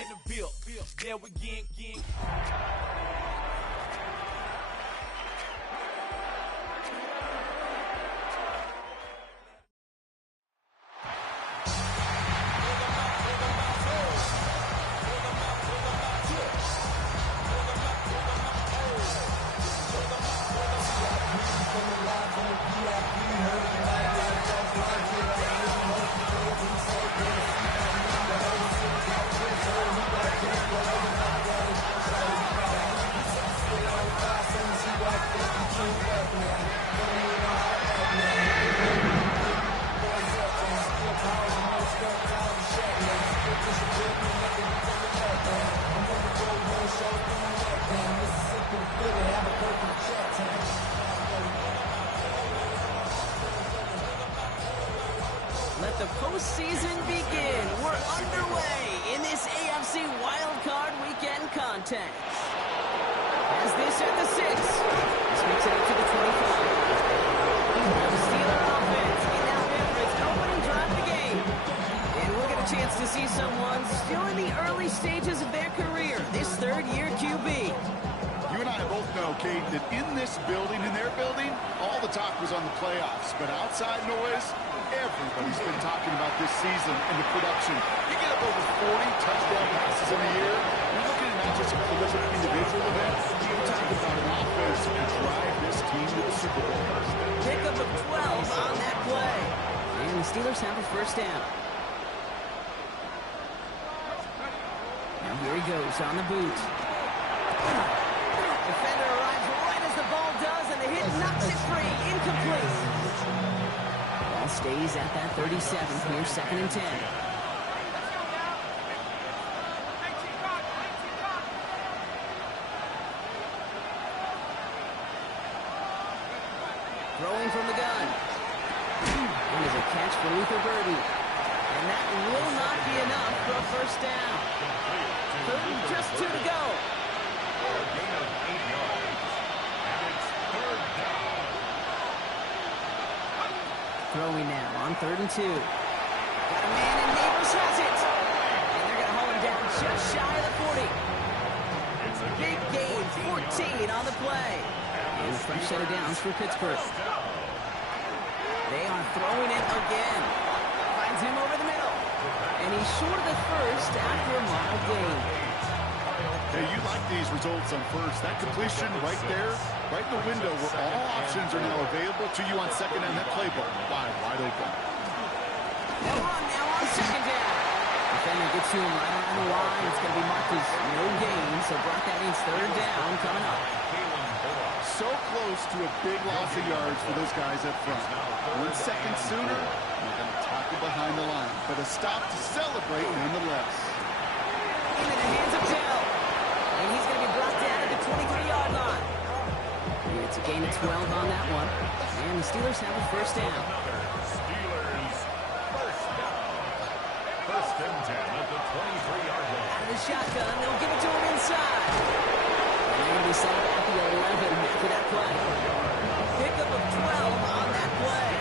in the build. Yeah, we getting. Let the postseason begin. We're underway in this AFC wildcard weekend contest. As they set the 6, this makes it up to the 25. The Steeler offense in Alabama's opening drive of the game. And we'll get a chance to see someone still in the early stages of their career, this third-year QB. You and I both know, Kate, that in this building, in their building, all the talk was on the playoffs. But outside noise, everybody's been talking about this season and the production. You get up over 40 touchdown passes in a year. You're looking at not just a prolific individual event. You're talking about an offense that can drive this team to the Super Bowl. Pickup of 12 on that play. And the Steelers have a first down. Now here he goes on the boot. Defender arrives right as the ball does, and the hit knocks it free. Incomplete. Ball stays at that 37. Here, 2nd and 10. Throwing from the gun. And is a catch for Luther Burden. And that will not be enough for a first down. Burden just 2 to go. Throwing now on 3rd and 2. Got a man, and Neighbors has it. And they're going to haul him down just shy of the 40. Big gain, 14 on the play. And a fresh set of downs for Pittsburgh. They are throwing it again. Finds him over the middle. And he's short of the first after a mild gain. Hey, you like these results on first. That completion right there, right in the window where all options are now available to you on second and that playbook wide open. They'll run now on 2nd down. Defender gets to him right around the line. It's going to be marked as no gain, so Brock, that means 3rd down coming up. So close to a big loss of yards for those guys up front. 1 second sooner, they're going to tackle behind the line. But a stop to celebrate nonetheless. Into the hands of Dell. And he's going to be brought down at the 23-yard line. And it's a gain of 12 on that one. And the Steelers have a first down. Steelers first down. 1st and 10 at the 23-yard line. Out of the shotgun, they'll give it to him inside. And they're going to be set up at the 11 after that play. Pickup of 12 on that play.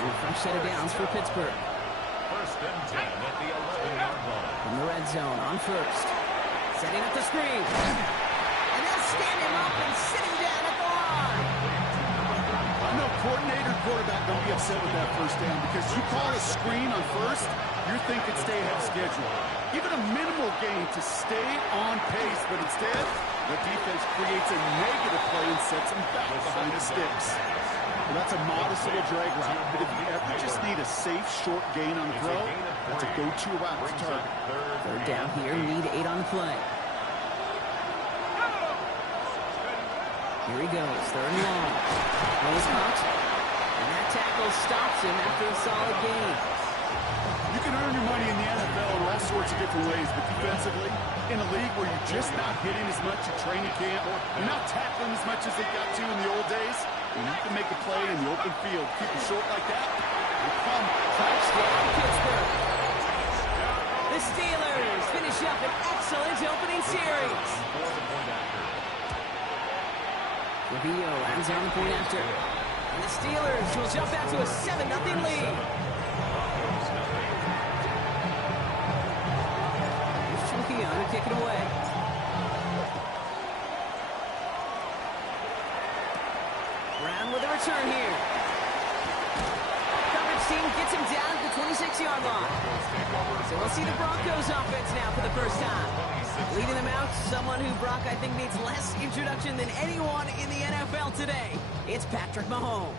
And a fresh set of downs for Pittsburgh. 1st and 10 at the 11-yard line. From the red zone on 1st. Setting up the screen. And they'll stand him up and sit him down at the line. I know coordinator, quarterback don't be upset with that first down because you call a screen on first, you're thinking stay ahead of schedule. Even a minimal gain to stay on pace, but instead, the defense creates a negative play and sets him back behind the sticks. Well, that's a modest little drag route, but if you ever just need a safe, short gain on the throw, that's a go-to route to target. 3rd down here, need 8 on the play. Here he goes, 3rd and long. Goes caught, and that tackle stops him after a solid gain. You can earn your money in the NFL in all sorts of different ways, but defensively, in a league where you're just not hitting as much at training camp, you're not tackling as much as they got to in the old days, and you can make a play in the open field. Keep it short like that, you're fun. Touchdown, Pittsburgh. The Steelers finish up an excellent opening series. Rubio lands on the point after. And the Steelers will jump out to a 7-0 lead. kick it away. Brown with a return here. Coverage team gets him down at the 26-yard line. So we'll see the Broncos offense now for the first time. Leading them out, someone who Brock I think needs less introduction than anyone in the NFL today. It's Patrick Mahomes.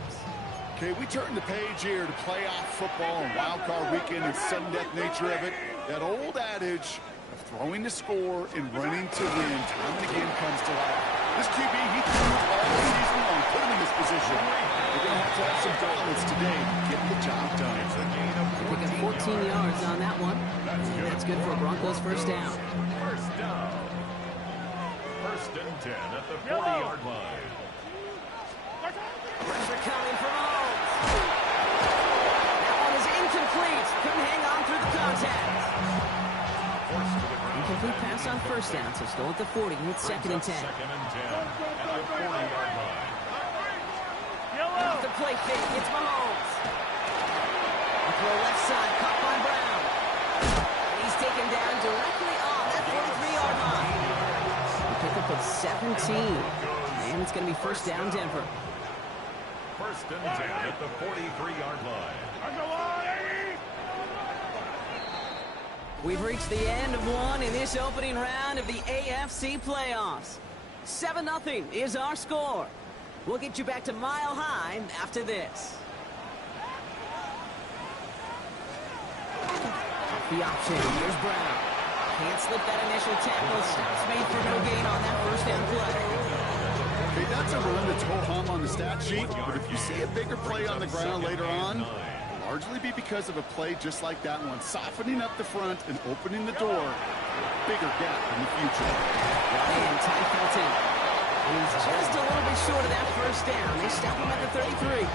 Okay, we turn the page here to playoff football and wild card weekend and sudden death nature of it. That old adage of throwing to score and running to win time and again comes to life. This QB, he threw all season long, put him in this position. We're going to have some dominance today to get the job done. Pick up 14 yards on that one. And that's good for a Broncos first down. First down. First and 10 at the 40-yard line. Pressure coming from Mahomes. That one is incomplete. Couldn't hang on through the contact. Incomplete pass on first down, so still at the 40. It's second and 10. Second and 10 at the 40-yard line. Off the play fake, it's Mahomes. A throw left side, caught by Brown. And he's taken down directly on that 43-yard line. A pickup of 17. And it's going to be first down, Denver. First and 10 at the 43-yard line. We've reached the end of one in this opening round of the AFC playoffs. 7-0 is our score. We'll get you back to Mile High after this. The option, here's Brown. Can't slip that initial tackle. Stops made for no gain on that first down play. Okay, that's a run that's ho-hum on the stat sheet, but if you see a bigger play on the ground later on, largely be because of a play just like that one, softening up the front and opening the door. Bigger gap in the future. And Ty Felton. He's just a little bit short of that first down. They stop him at the 33.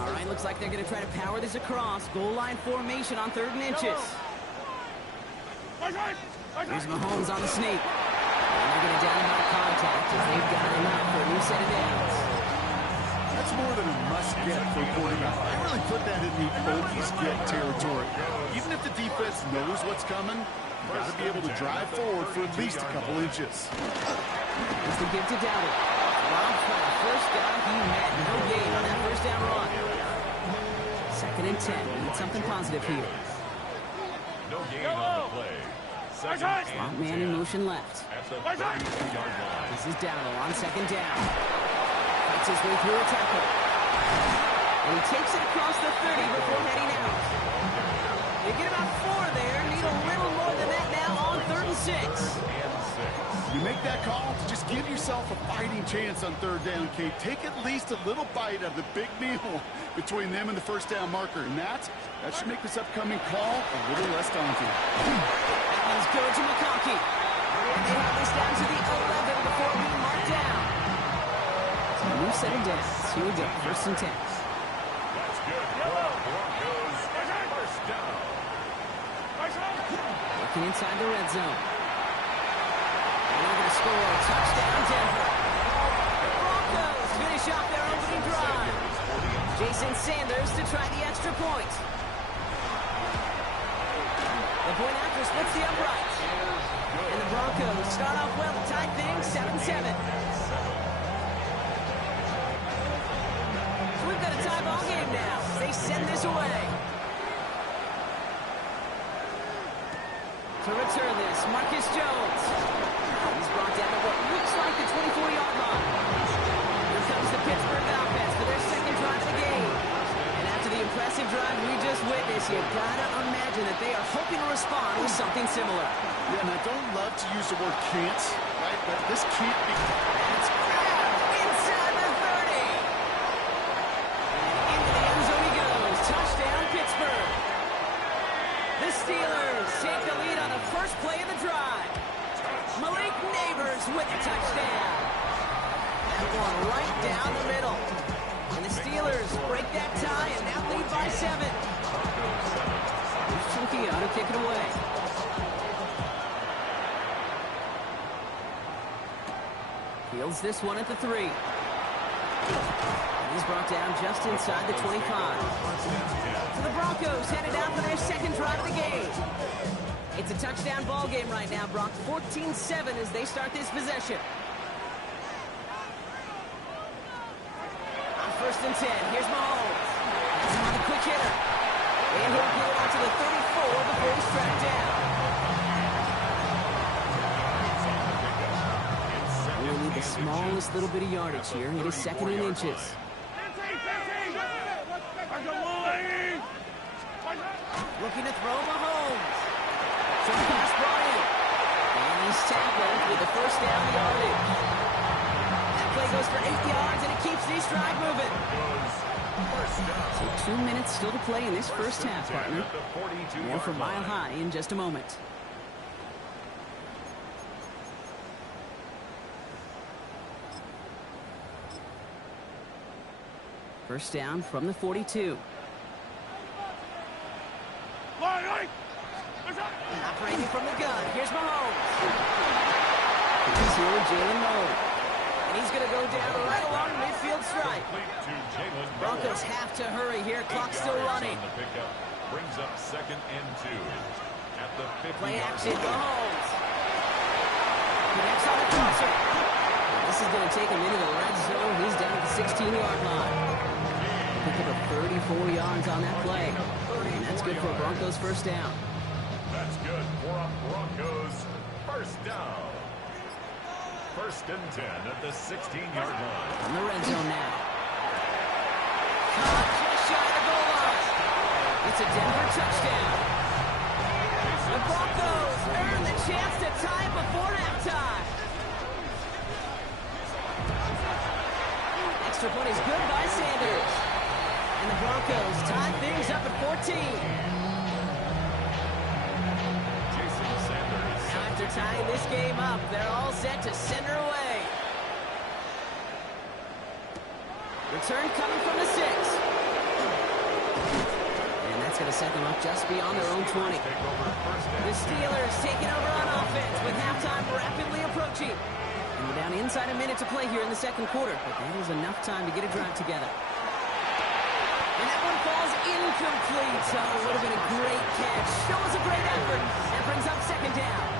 All right, looks like they're going to try to power this across. Goal line formation on 3rd and inches. Here's Mahomes on the sneak. And they're going to down him out of contact as they've got him out for a new set of downs. That's more than a must-get for a quarterback. I really put that in the always-get territory. Even if the defense knows what's coming, you've got to be able to drive forward for at least a couple inches. As they give to Dowdle. Rob for the first down. He had no gain on that first down run. Second and 10. We need something positive here. No gain on the play. Second and Slot man in motion left. at the 32-yard line. This is Dowdle on second down. Fights his way through a tackle. And he takes it across the 30 before heading out. They get about 4 there. Need a little more than that now on 3rd and 6. You make that call to just give yourself a fighting chance on 3rd down, Kate. Take at least a little bite of the big meal between them and the first down marker. And that should make this upcoming call a little less daunting. Let's go to McConkey. And they have this down to the 11 before being marked down. So a new set of downs. Here we go. 1st and 10. That's good. Broncos first down. Looking inside the red zone. And they're going to score a touchdown, Denver. The Broncos finish off their opening drive. Jason Sanders to try the extra point. The point after splits the upright. And the Broncos start off well to tie things 7-7. So we've got a tie ball game now. They send this away. To return this, Marcus Jones. He's brought down to what looks like the 24-yard line. Here comes the Pittsburgh offense for their second drive of the game. And after the impressive drive we just witnessed, you've got to imagine that they are hoping to respond with something similar. Yeah, and I don't love to use the word can't, right? But this can't be... It's grabbed inside the 30. And into the end zone he goes. Touchdown, Pittsburgh. The Steelers take the lead on the first play of the drive. Malik Neighbors with the touchdown. That one right down the middle. And the Steelers break that tie and now lead by 7. Here's Chunky to kick it away. Fields this one at the 3. And He's brought down just inside the 25. So the Broncos headed out for their second drive of the game. It's a touchdown ball game right now, Brock. 14-7 as they start this possession. On 1st and 10, here's Mahomes. That's him on the quick hitter. And he'll get it out to the 34 before he's tracked down. We'll need the smallest little bit of yardage here. It is 2nd and inches. Looking to throw Mahomes. Some pass brought in. And he's tackled with the first down yardage. That play goes for 8 yards, and it keeps the stride moving. So 2 minutes still to play in this first half, partner. More from Mile High in just a moment. First down from the 42. Operating from the gun. Here's Mahomes. He's here with Jalen Moe. And he's going to go down right along midfield stripe. Broncos have to hurry here. Clock's still running. Brings up 2nd and 2. At the 50. Play action. Mahomes. Connects on the crosser. This is going to take him into the red zone. He's down at the 16-yard line. Pick up 34 yards on that play. And that's good for a Broncos first down. That's good for a Broncos first down. 1st and 10 at the 16-yard line. In the red zone now. Caught just shy of the goal line. It's a Denver touchdown. The Broncos earn the chance to tie it before halftime. Extra point is good by Sanders. And the Broncos tie things up at 14. After tying this game up, they're all set to send her away. Return coming from the 6. And that's going to set them up just beyond their own 20. The Steelers taking over on offense with halftime rapidly approaching. And we're down inside a minute to play here in the second quarter, but that is enough time to get a drive together. And that one falls incomplete. So it would have been a great catch. Shows a great effort. That brings up 2nd down.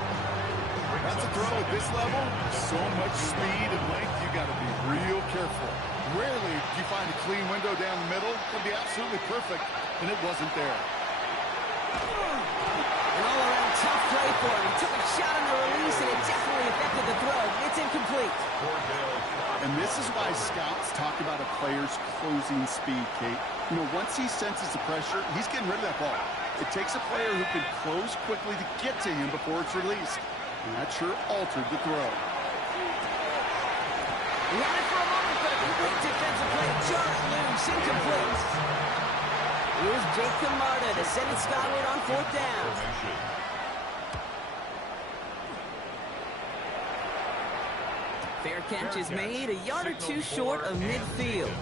That's a throw at this level. So much speed and length, you got to be real careful. Rarely do you find a clean window down the middle. It would be absolutely perfect, and it wasn't there. An all-around tough play for him. He took a shot on the release, and it definitely affected the throw. It's incomplete. And this is why scouts talk about a player's closing speed, Kate. You know, once he senses the pressure, he's getting rid of that ball. It takes a player who can close quickly to get to him before it's released. And that sure altered the throw. He had it for a moment, but a great defensive play. Jarred loose, incomplete. Here's Jake Camarda to send it skyward on 4th down. Fair catch is made, a yard or two short of midfield.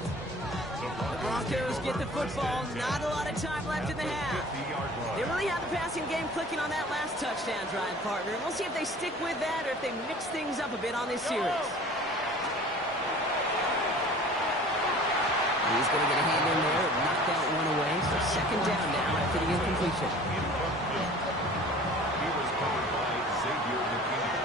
The Broncos get the football, not a lot of time left in the half. They really have the passing game clicking on that last touchdown drive, partner. We'll see if they stick with that or if they mix things up a bit on this series. He's going to get a hand in there and knock that one away. So 2nd down now after the incompletion. He was covered by Xavier McKinney.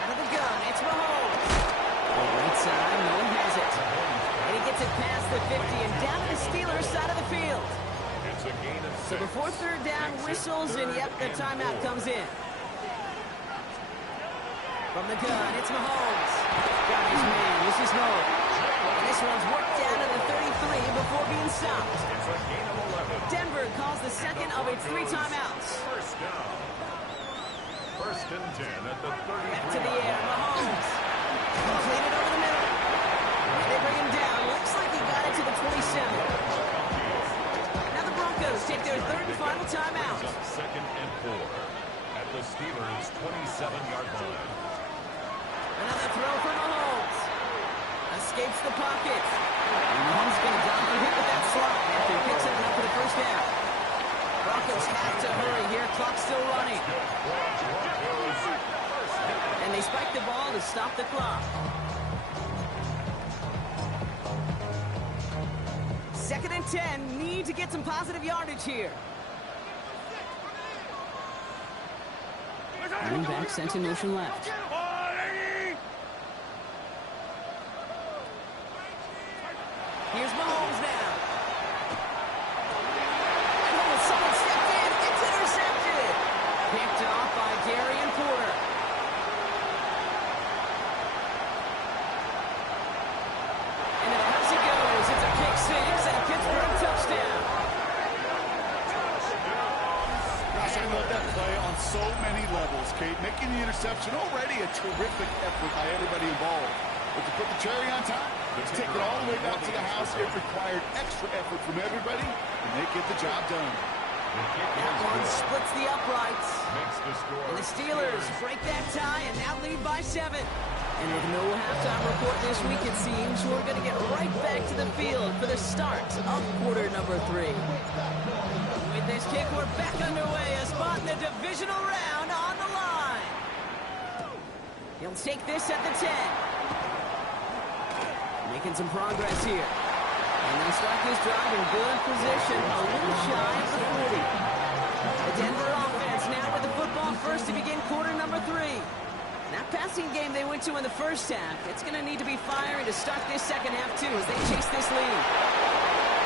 Out of the gun, it's Mahomes. The right side, no one has it. And he gets it past the 50 and down to the Steelers side of the field. It's a gain of 6. So before 3rd down whistles, and yep, the timeout comes in. From the gun, it's Mahomes. Got his man, this is Moe. And this one's worked down to the 33 before being stopped. It's a gain of 11. Denver calls the second of its 3 timeouts. First down. 1st and 10 at the 33. Back to the air, Mahomes. Completed over the middle. And they bring him down. Looks like he got it to the 27. Now the Broncos take their 3rd and final timeout. 2nd and 4 at the Steelers' 27-yard line. Another throw for Mahomes. Escapes the pocket. And Mahomes going to down the hit with that slot after he picks it up for the first down. Broncos have to hurry here. Clock's still running. And they spike the ball to stop the clock. 2nd and 10. Need to get some positive yardage here. Running back sent in motion left. Here's Mahomes now. And then someone stepped in. It's intercepted. Picked off by Darian Porter. And now as he goes, it's a pick six and a Pittsburgh touchdown. Gosh, I love that play on so many levels, Kate. Making the interception already a terrific effort by everybody involved. But to put the cherry on top, to take it all the way back to the house, it required extra effort from everybody, and they get the job done. That one splits the uprights. And the Steelers break that tie and now lead by 7. And with no halftime report this week, it seems we're going to get right back to the field for the start of quarter number 3. With this kick, we're back underway. A spot in the divisional round on the line. He'll take this at the 10. Making some progress here. And they'll start this drive in good position, a little shy of the 40. The Denver offense now with the football first to begin quarter number 3. That passing game they went to in the first half, it's going to need to be firing to start this second half too as they chase this lead.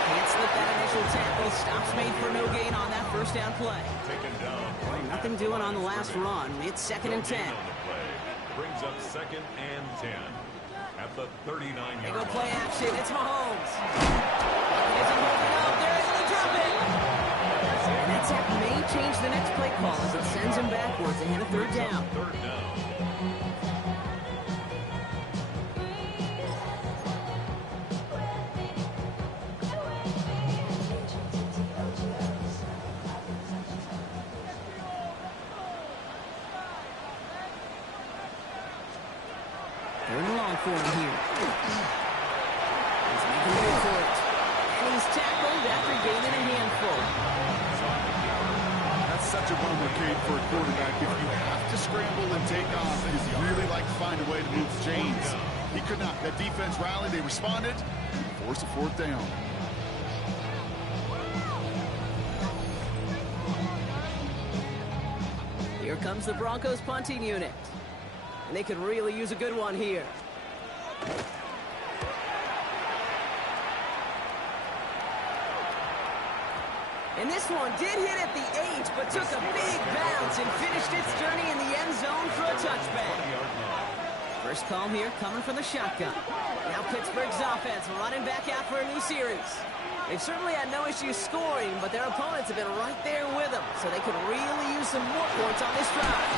Can't slip that initial tackle. Stops made for no gain on that first down play. Nothing doing on the last run. It's 2nd and 10. Brings up 2nd and 10. At the 39-yard They go play action. It's Mahomes. Isn't moving up. They're able to drop it. And that sack may change the next play call as it sends him backwards ahead of 3rd down. Third and long for him here. He's making room for it. And he's tackled after gaining a handful. That's such a bummer, Kate, for a quarterback. If you have to scramble and take off, because you really like to find a way to move the chains. He could not. That defense rallied. They responded. Force a 4th down. Here comes the Broncos punting unit. And they could really use a good one here. And this one did hit at the 8, but took a big bounce and finished its journey in the end zone for a touchback. First call here coming from the shotgun. Now Pittsburgh's offense running back out for a new series. They've certainly had no issues scoring, but their opponents have been right there with them, so they could really use some more points on this drive.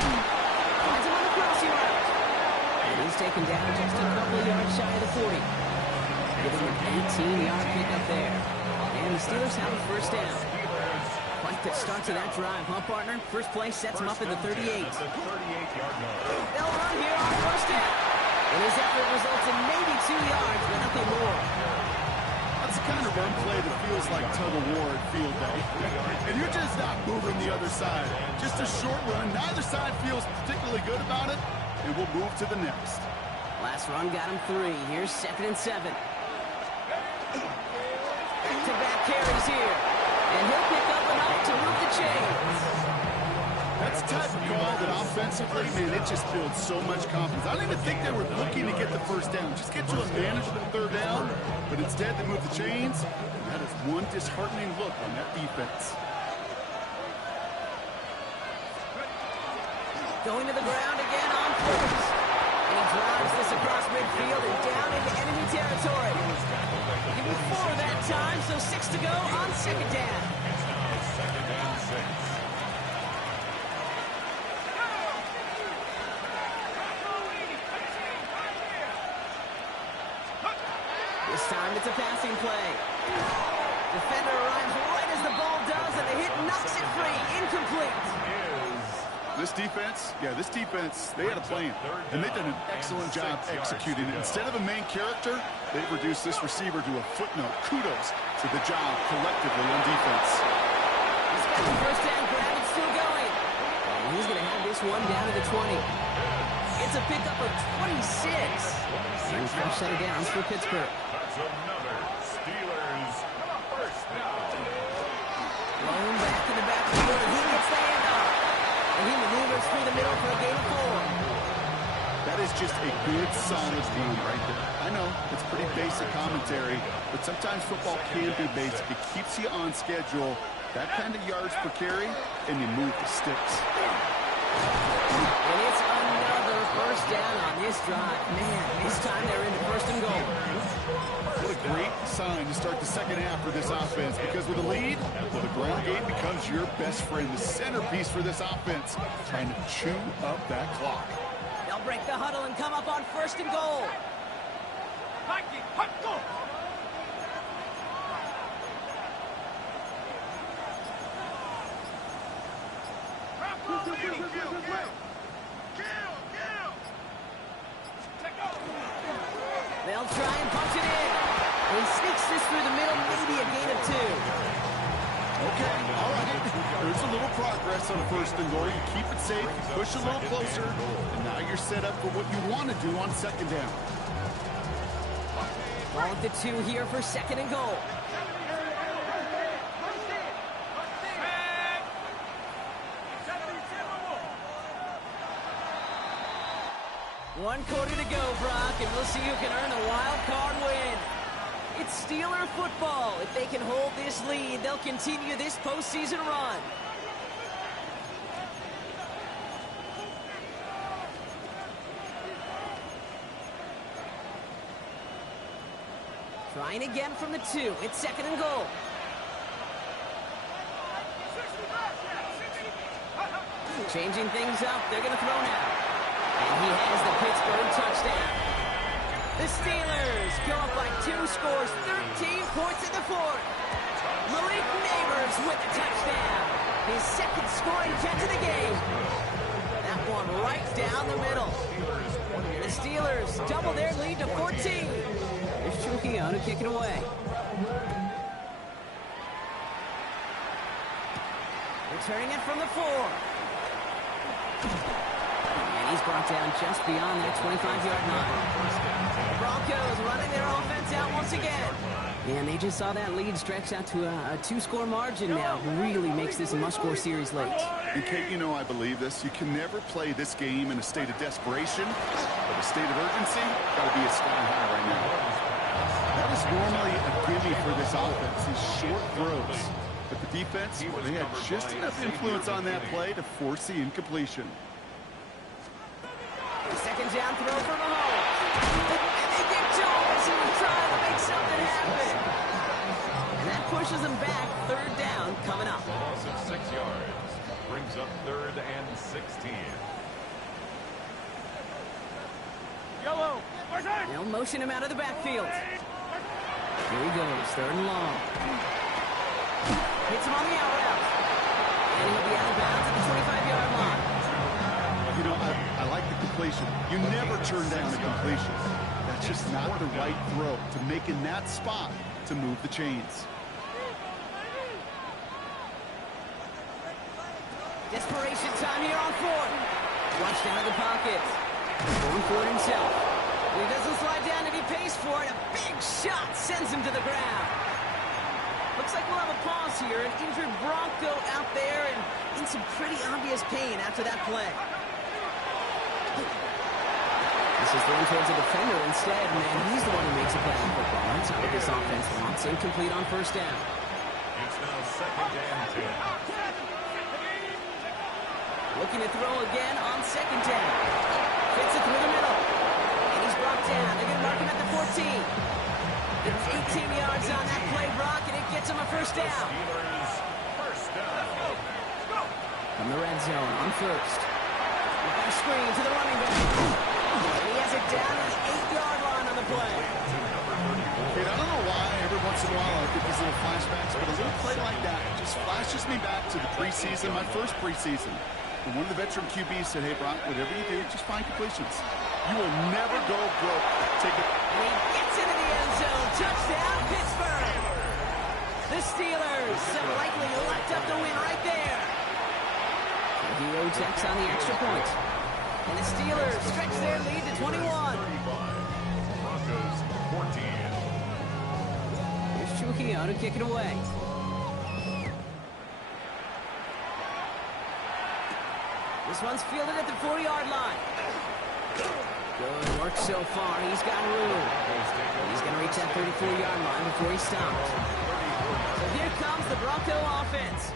Finds him on the crossing route. And he's taken down just a couple yards shy of the 40. Giving an 18-yard pickup there. And the Steelers have a first down. Quite the start to that drive, huh, partner? First play sets him up in the 38. They'll run here on first down. And his effort results in maybe 2 yards, but nothing more. That's the kind of run play that feels like tug-of-war at field day. And you're just not moving the other side. Just a short run. Neither side feels particularly good about it. And we'll move to the next. Last run got him 3. Here's 2nd and 7. Back-to-back carries here. And he'll pick up enough to move the chains. That's the type of call that offensively, man, it just builds so much confidence. I don't even think they were looking to get the first down. Just get to a manageable 3rd down. But instead, they move the chains. And that is one disheartening look on that defense. Going to the ground again on first. And he drives this across midfield and down into enemy territory. Give him 4 that time, so 6 to go on 2nd down. It's now 2nd and 6. This time it's a passing play. Defender arrives right as the ball does, and the hit knocks it free. Incomplete. This defense, they had a plan. And they've done an excellent job executing it. Instead of a main character, they've reduced this receiver to a footnote. Kudos to the job collectively on defense. He's got the first down grab. It's still going. And he's going to have this one down to the 20. It's a pickup of 26. And fresh set of downs for Pittsburgh. That's another Steelers Steelers through the middle for a gain of 4. That is just a good, solid run right there. I know, it's pretty basic commentary, but sometimes football can be basic. It keeps you on schedule, that kind of yards per carry, and you move the sticks. And it's another first down on this drive. Man, this time they're into first and goal. What a great sign to start the second half for this offense, because with a lead, well, the ground game becomes your best friend, the centerpiece for this offense, trying to chew up that clock. They'll break the huddle and come up on first and goal. They'll try and punch it in. He sneaks this through the middle, maybe a gain of 2. Okay, all right. There's a little progress on first and goal. You keep it safe, you push a little closer, and now you're set up for what you want to do on second down. Ball at the 2 here for second and goal. One quarter to go, Brock, and we'll see who can earn the wild card win. It's Steeler football. If they can hold this lead, they'll continue this postseason run. Trying again from the 2. It's second and goal. Changing things up. They're going to throw now. And he has the Pittsburgh touchdown. The Steelers go up by 2 scores, 13 points in the 4th. Malik Neighbors with the touchdown. His second scoring catch of the game. That one right down the middle. And the Steelers double their lead to 14. Here's Trujillo to kick it away. Returning it from the 4. And he's brought down just beyond that 25-yard line. The Broncos running their offense out once again. And they just saw that lead stretch out to a 2-score margin now. Really makes this a must-score series late. And Kate, you know I believe this. You can never play this game in a state of desperation, but a state of urgency got to be a sky high right now. That is normally a gimme for this offense, these short throws. But the defense, well, they had just enough influence on that play to force the incompletion. Second down throw for Mahomes. And they get Jones, who was trying to make something happen. And that pushes them back. Third down coming up. Loss of 6 yards. Brings up 3rd and 16. Yellow. They'll motion him out of the backfield. Here he goes, 3rd and long. Hits him on the out route. And he'll be out of bounds at the 25-yard line. You know, I like the completion. You never turn down a completion. That's just not the right throw to make in that spot to move the chains. Desperation time here on 4th. Flushed out of the pocket. Going for it himself. He doesn't slide down and he pays for it. A big shot sends him to the ground. Looks like we'll have a pause here. An injured Bronco out there and in some pretty obvious pain after that play. This is thrown towards a defender instead, man. He's the one who makes a play on football. That's not what this offense wants. Incomplete on first down. It's now 2nd and 10. Looking to throw again on second down. Fits it through the middle. And he's brought down. They're going to mark him at the 14. It's 18 yards on that play, Brock, and it gets him a first down. Steelers first down. From the red zone on first. With a screen to the running back. And he has it down at the 8-yard line on the play. Kate, I don't know why every once in a while I get these little flashbacks, but a little play like that just flashes me back to the preseason, my first preseason. And one of the veteran QBs said, hey, Brock, whatever you do, just find completions. You will never go broke. Take it. And he gets into the end zone. Touchdown, Pittsburgh. The Steelers have likely left up the win right there. Hero checks on the extra point. And the Steelers stretch their lead to 21. Broncos 14. Here's Trujillo to kick it away. The This one's fielded at the 4-yard line. Good work so far. He's got room. He's going to reach that 34-yard line before he stops. So here comes the Bronco offense.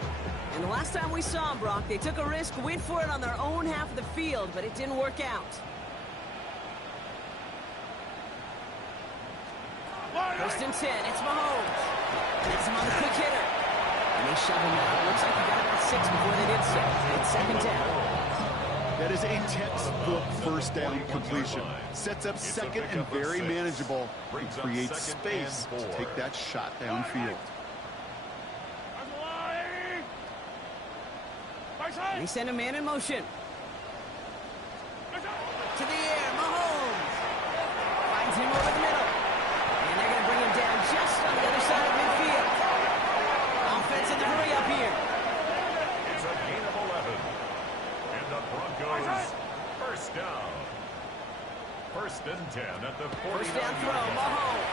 And the last time we saw them, Brock, they took a risk, went for it on their own half of the field, but it didn't work out. First and 10, it's Mahomes. Makes him on the quick hitter. And they shove him out. Looks like he got about 6 before they did so. It's second down. That is a textbook first down completion. Sets up second and very manageable and creates space to take that shot downfield. They send a man in motion. To the air, Mahomes. Finds him over the middle. And they're going to bring him down just on the other side of midfield. Offense in the hurry up here. It's a gain of 11. And the Broncos, first down. First and 10 at the 40. First down throw, Mahomes.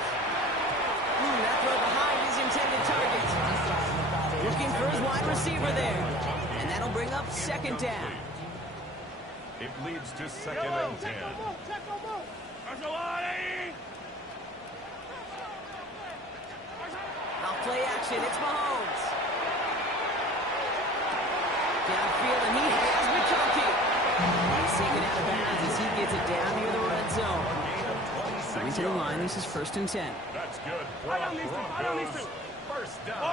That throw behind his intended target. Looking for his wide receiver there. And that'll bring up second down. It leads to second and 10. Off play action, it's Mahomes. Downfield, and he has McConkey. He's taken out of bounds as he gets it down near the red zone. Going to the line, this is first and 10. That's good for the Broncos. First down.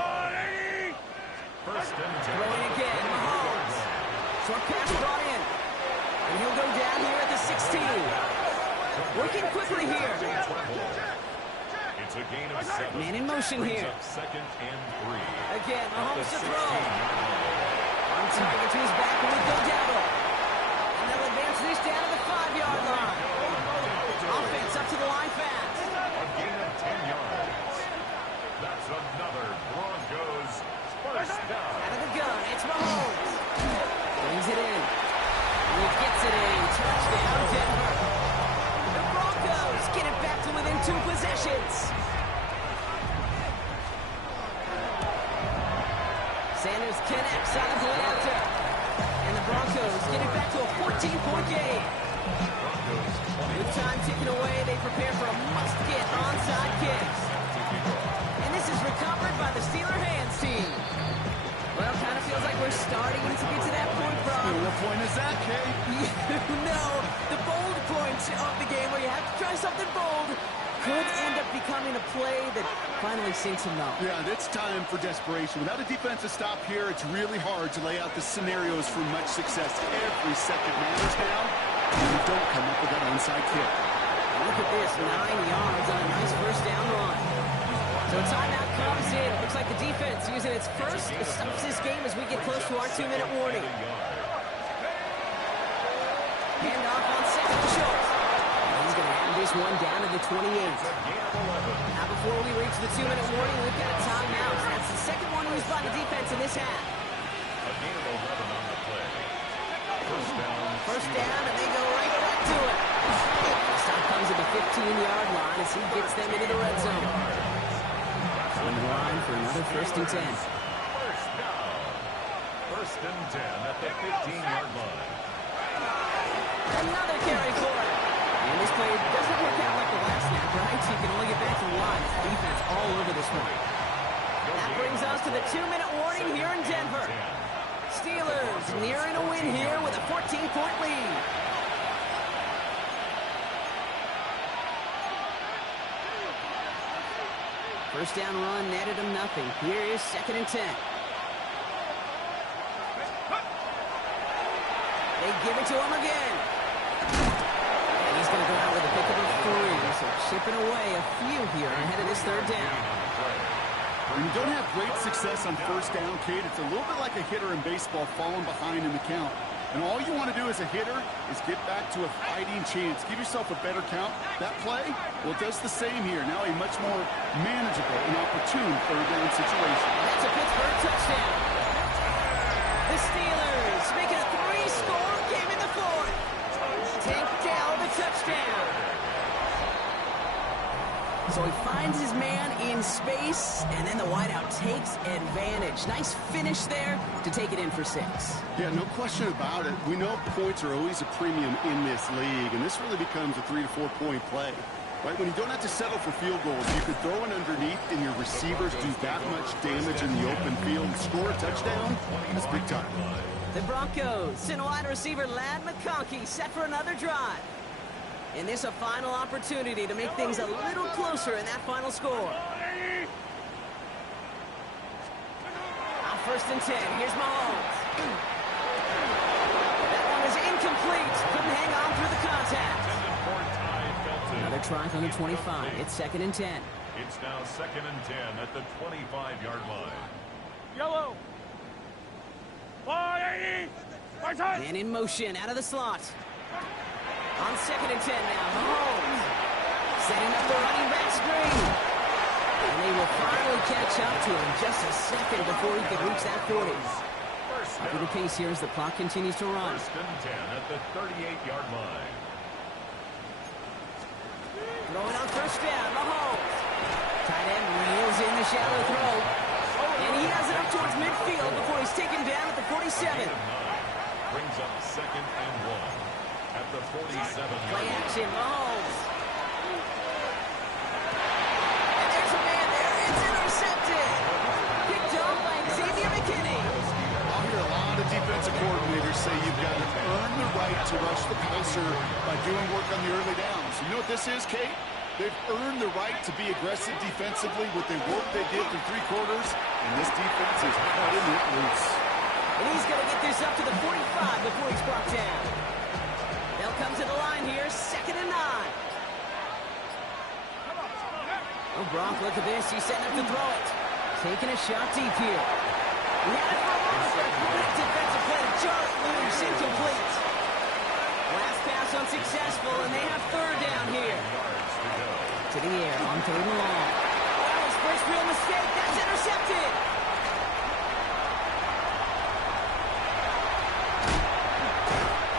First and 10. Throwing again, Mahomes. Short pass brought in. And he'll go down here at the 16. Working quickly here. It's a gain of 7. Man in motion here. Second and 3. Again, Mahomes to throw. On target to his back with Godabo. And they'll advance this down to the 5-yard line. Offense up to the line fast. A gain of 10 yards. That's another Broncos first down. Out of the gun, it's Mahomes. Brings it in. And he gets it in. Touchdown, Denver. The Broncos get it back to within 2 possessions. Sanders connects on the play after. And the Broncos get it back to a 14-point game. With time ticking away, they prepare for a must-get onside kick. And this is recovered by the Steeler hands team. Well, kind of feels like we're starting to get to that point, bro. What point is that, Kay? You know, the bold point of the game where you have to try something bold could end up becoming a play that finally sinks him out. Yeah, it's time for desperation. Without a defensive stop here, it's really hard to lay out the scenarios for much success. Every second matters now, and you don't come up with that onside kick. Look at this, 9 yards on a nice first down run. So timeout comes in. It looks like the defense using its first stops this game as we get close to our 2-minute warning. Handoff on second and short. And he's going to hand this one down to the 28. Now before we reach the 2-minute warning, we've got a timeout. That's the second one used by the defense in this half. A gain of 11 on the play. First down, and they go right back to it. Stop comes at the 15-yard line as he gets them into the red zone. On the line for another first and 10. First down. First and 10 at the 15-yard line. Another carry for it. And this play doesn't work out like the last snap, right? He can only get back to the line. Defense all over this one. That brings us to the 2-minute warning here in Denver. Steelers nearing a win here with a 14-point lead. First down run netted him nothing. Here is second and 10. They give it to him again. And he's going to go out with a pickup of 3. So chipping away a few here ahead of this third down. When you don't have great success on first down, Kate, it's a little bit like a hitter in baseball falling behind in the count. And all you want to do as a hitter is get back to a fighting chance. Give yourself a better count. That play, well, it does the same here. Now a much more manageable and opportune third down situation. That's a Pittsburgh touchdown. The Steelers making a 3-score game in the fourth. Tank Dell the touchdown. So he finds his man in space, and then the wideout takes advantage. Nice finish there to take it in for 6. Yeah, no question about it. We know points are always a premium in this league, and this really becomes a 3 to 4 point play. Right, when you don't have to settle for field goals, you could throw it underneath and your receivers do that much damage in the open field and score a touchdown. That's big time. The Broncos send wide receiver Ladd McConkey set for another drive. And this a final opportunity to make things a little closer in that final score. On 1st and 10, here's Mahomes. That one is incomplete. Couldn't hang on through the contact. Another try from the 25. It's 2nd and 10. It's now 2nd and 10 at the 25-yard line. Yellow. Man in motion out of the slot. On 2nd and 10 now, Mahomes setting up the running back screen. And they will finally catch up to him just a second before he could reach that 40. Up to the pace here as the clock continues to run. 1st and 10 at the 38-yard line. Throwing on 1st down, Mahomes. Tight end reels in the shallow throw. And he has it up towards midfield before he's taken down at the 47. Brings up 2nd and 1 at the 47. Play action, Mahomes. And there's a man there. It's intercepted. Picked off by Xavier McKinney. I'll hear a lot of defensive coordinators say you've got to earn the right to rush the passer by doing work on the early downs. You know what this is, Kate? They've earned the right to be aggressive defensively with the work they did through 3 quarters, and this defense is cutting it loose. And he's going to get this up to the 45 before he's brought down. They'll come to the line here, 2nd and 9. Oh, Brock, look at this. He's setting up to throw it. Taking a shot deep here. He had it for a moment there. Great defensive play to Charlie Loose, incomplete. Last pass unsuccessful, and they have 3rd down here. To the air, on 3rd and long. That was first real mistake. That's intercepted.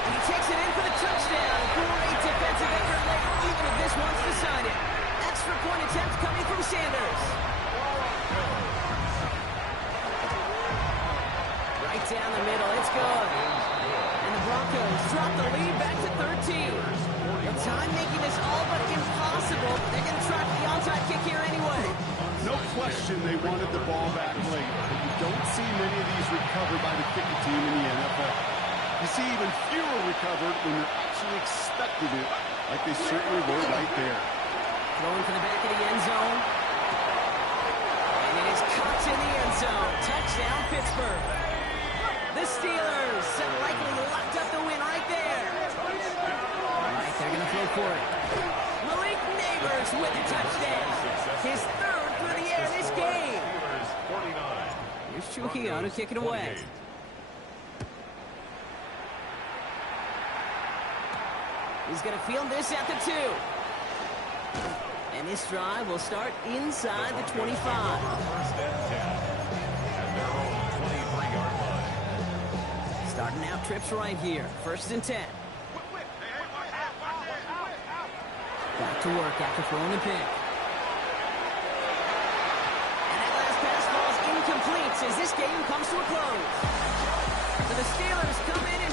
And he takes it in for the touchdown. Great defensive effort late, even if this one's decided. Extra point attempt coming from Sanders. Right down the middle. It's good. And the Broncos drop the lead back to 13. The time making this all but impossible. They're going to try for the onside kick here anyway. No question they wanted the ball back late, but you don't see many of these recovered by the kicking team in the NFL. You see even fewer recovered when they're actually expecting it, like they certainly were right there. Throwing for the back of the end zone. And it is caught in the end zone. Touchdown, Pittsburgh. The Steelers likely locked up the win right there. All right, they're going to throw for it. Malik Neighbors with the touchdown. His 3rd through the air this game. Here's Trujillo to kick it away. He's going to field this at the 2. And this drive will start inside the 25. 1st and 10 at their own 23-yard line. Starting out trips right here. 1st and 10. Back to work after throwing the pick. And that last pass falls incomplete as this game comes to a close. So the Steelers come in